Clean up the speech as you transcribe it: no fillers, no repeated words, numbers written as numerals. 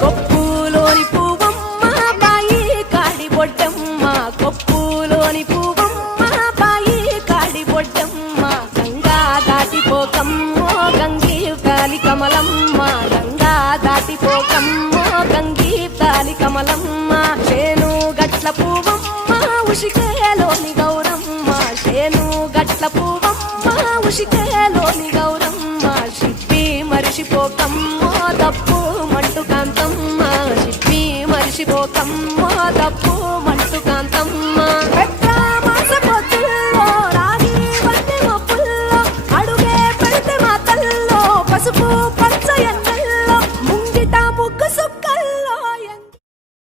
కొప్పులోని పువ్వమ్మ బాయి కాడి బొడ్డమ్మ, కొప్పులోని పువ్వమ్మ బాయి కాడి బొడ్డమ్మ, గంగా దాటిపోకమ్మో గంగీ తాలి కమలమ్మ, గంగా దాటిపోకమ్మో గంగీ తాలి కమలమ్మ, చేను గట్ల పువ్వమ్మ ఉషికేలోని గౌరమ్మ, చేను గట్ల పువ్వమ్మ ఉషికేలోని గౌరమ్మ, సిప్పి మరిసిపోకమ్మో తప్పు మంటు కాంతమ్మ, సిప్పి మరిసిపోకమ్మో తప్పు మంటు